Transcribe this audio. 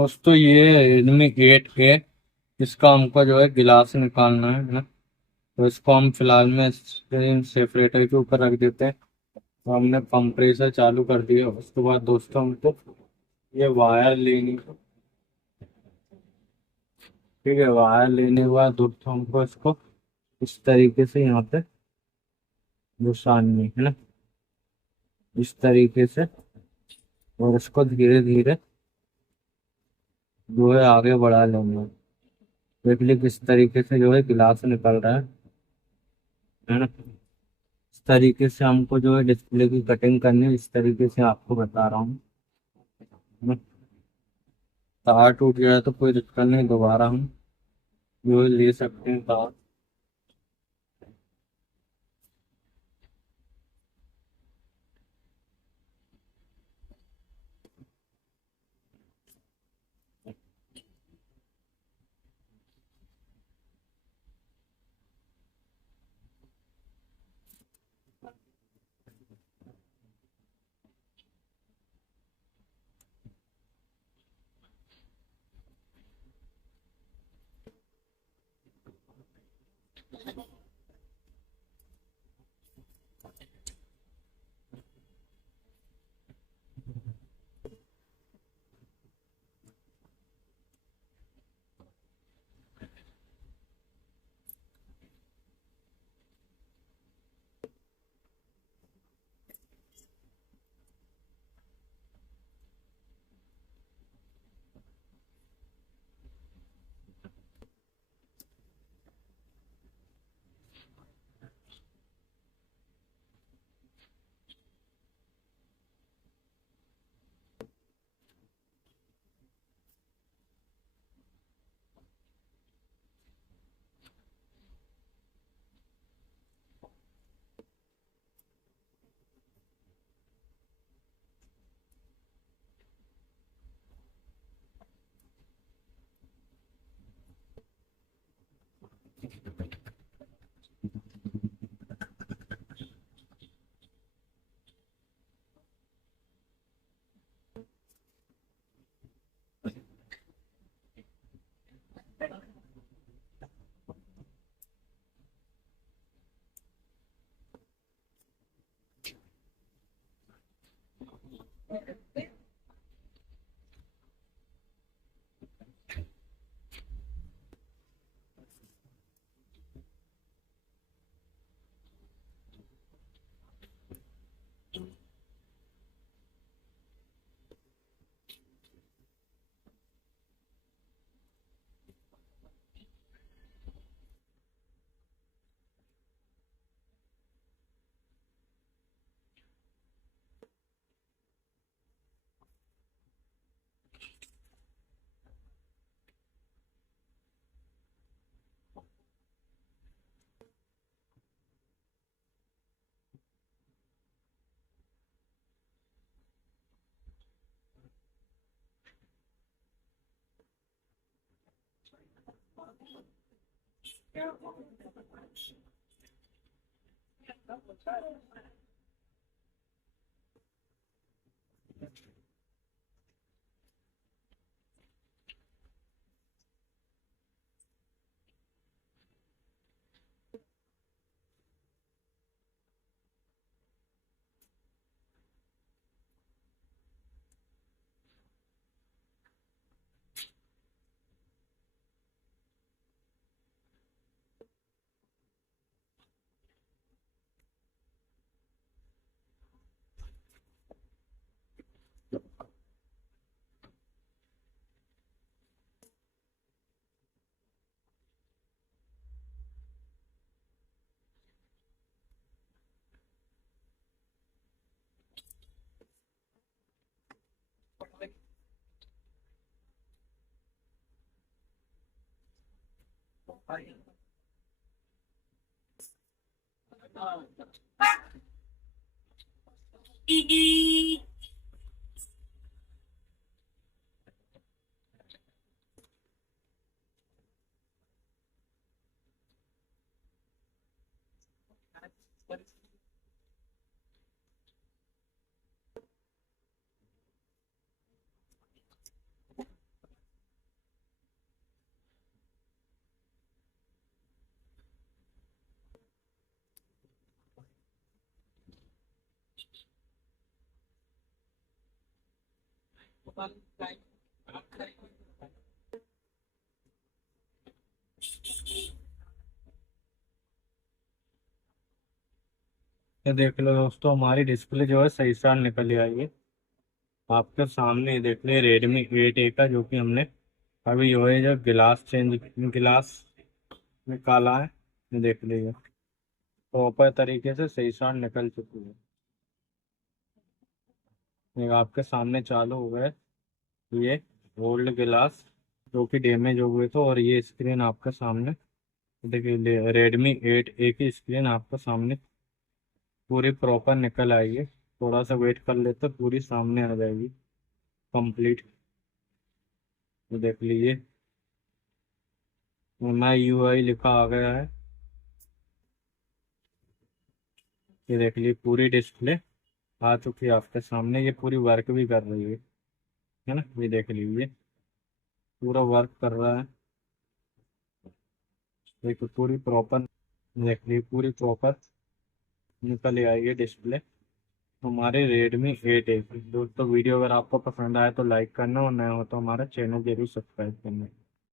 दोस्तों ये Redmi 8A, इसका हमको जो है गिलास निकालना है ना। तो इसको हम फिलहाल में स्क्रीन सेपरेटर के ऊपर रख देते हैं। तो हमने कंप्रेसर चालू कर दिया। उसके बाद दोस्तों हमको ये वायर लेनी, ठीक है। वायर लेने के बाद दोस्तों हमको इसको इस तरीके से यहाँ पे घुसानी है ना, इस तरीके से। और इसको धीरे धीरे जो है आगे बढ़ा लेंगे। देख ली किस तरीके से जो है गिलास निकल रहा है ना। इस तरीके से हमको जो है डिस्प्ले की कटिंग करनी है, इस तरीके से आपको बता रहा हूँ है ना। तार टूट गया है तो कोई दिक्कत नहीं, दोबारा हम जो है ले सकते हैं तार। ये देख लो दोस्तों, हमारी डिस्प्ले जो है सही साल निकल आई है। आपके सामने ये देख लो Redmi 8A का, जो कि हमने अभी जो है जो गिलास निकाला है। ये देख लीजिए, प्रॉपर तरीके से सही साल निकल चुकी है। ये आपके सामने चालू हो गए ये ओल्ड गिलास जो कि डैमेज हो गए थे, और ये स्क्रीन आपके सामने देखिए, Redmi 8A की स्क्रीन आपके सामने पूरी प्रॉपर निकल आई है। थोड़ा सा वेट कर लेते, पूरी सामने आ जाएगी कंप्लीट। देख लीजिए, MIUI लिखा आ गया है। ये देख लीजिए, पूरी डिस्प्ले आ चुकी है आपके सामने, ये पूरी वर्क भी कर रही है ना। ये देख लीजिए, पूरा वर्क कर रहा है। देखो पूरी प्रॉपर, देख लीजिए पूरी प्रॉपर निकल आई है डिस्प्ले हमारे Redmi 8A की। दोस्तों वीडियो अगर आपको पसंद आए तो लाइक करना, और नया हो तो हमारा चैनल जरूर सब्सक्राइब करना।